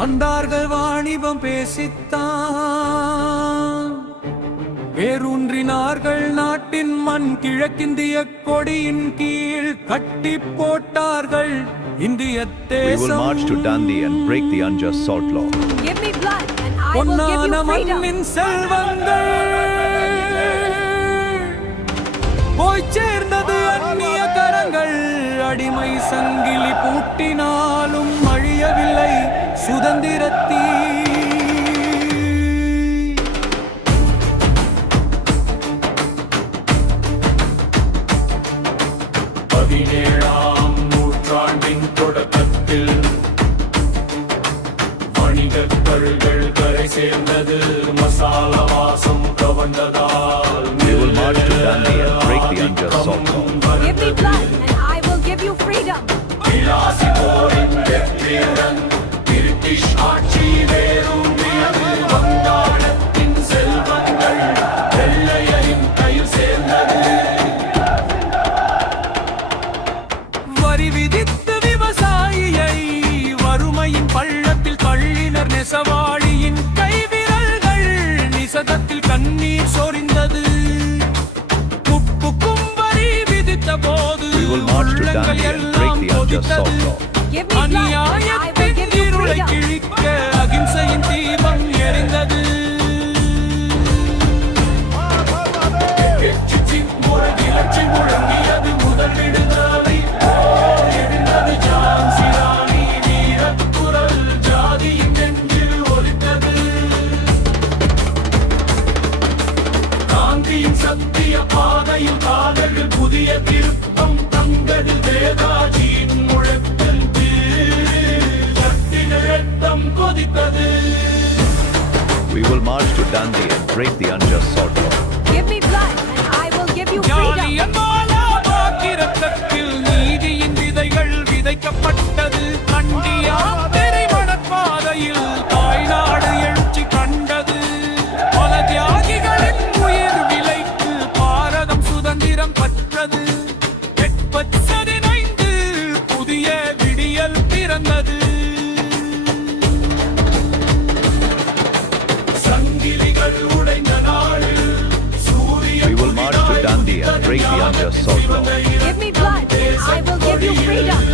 வந்தார்கள் வாணிபம் பேசித்தான் வேரூன்றினார்கள் நாட்டின் மண் கிழக்கிந்திய கொடியின் கீழ் கட்டி போட்டார்கள் இந்திய தேசம். We will march to Dundee and break the unjust salt law. Give me blood and I will give you freedom. மண்ணின் செல்வங்கள் போய் சேர்ந்தது அந்நிய கரங்கள். அடிமை சங்கிலி பூட்டினாலும் அழியவில்லை சுதந்திரத்தீ. பதினேழாம் நூற்றாண்டின் தொடக்கத்தில் வணிகக் கழுகள் கரை சேர்ந்தது. மசாலா வாசம் கவர்ந்ததால் We will march to Dundee and break the unjust salt law. Give me blood and I will give you freedom. விலாசி போரின் வெற்றியுடன் பிரிட்டிஷ் ஆட்சி வேரூன்றியது. வங்காளத்தின் செல்வங்கள் வெள்ளையரின் கையில் சேர்ந்தது. வரி விதித்து விவசாயியை வறுமையின் பள்ளத்தில் தள்ளினர். நெசவாளியின் கைவிரல்கள் நிசதத்தில் கண்ணீர் சொரிந்தது. உப்புக்கும் வரி விதித்த போது We will march to Dundee and break the unjust salt law. Give me blood and I will அநியாயத்தின் give you இருளை freedom. கிழிக்க அகிம்சையின் தீபம் எரிந்தது. முழங்கி முழங்கியது முதல் விடுதலை போர் எழுந்தது. ஜான்சி ராணி வீரக்குரல் ஜாதியின் நெஞ்சில் ஒலித்தது. காந்தியின் சத்திய பாதையில் காதலில் புதிய திருப்பம் தங்கது. வேதாஜியின் முழக்கில் கட்டின ரத்தம் கொதித்தது. We will march to Dundee and break the unjust salt law. Give me blood and I will give you freedom. Jallian வாலாபாக் இரத்தத்தில் நீதியின் விதைகள் விதைக்கப்பட்டது. கண்டியா திரைமணப் பாதையில் தாய்நாடு எழுச்சி கண்டது. பல தியாகிகளின் உயிர் விலைக்கு பாரதம் சுதந்திரம் பெற்றது. 15 புதிய விடியல் பிறந்தது. சங்கிலிகள் உடைந்த நாளில் சூரிய We will march to Dundee and break the unjust salt law. Give me blood and I will give you freedom.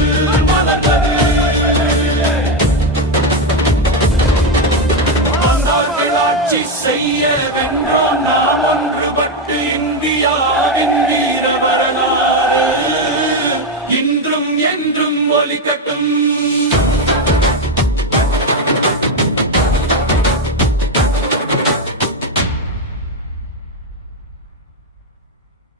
ஆட்சி செய்ய வென்றோம் நாம் ஒன்றுபட்டு. இந்தியாவின் வீர வரலாறு இன்றும் என்றும் ஒலிக்கட்டும்.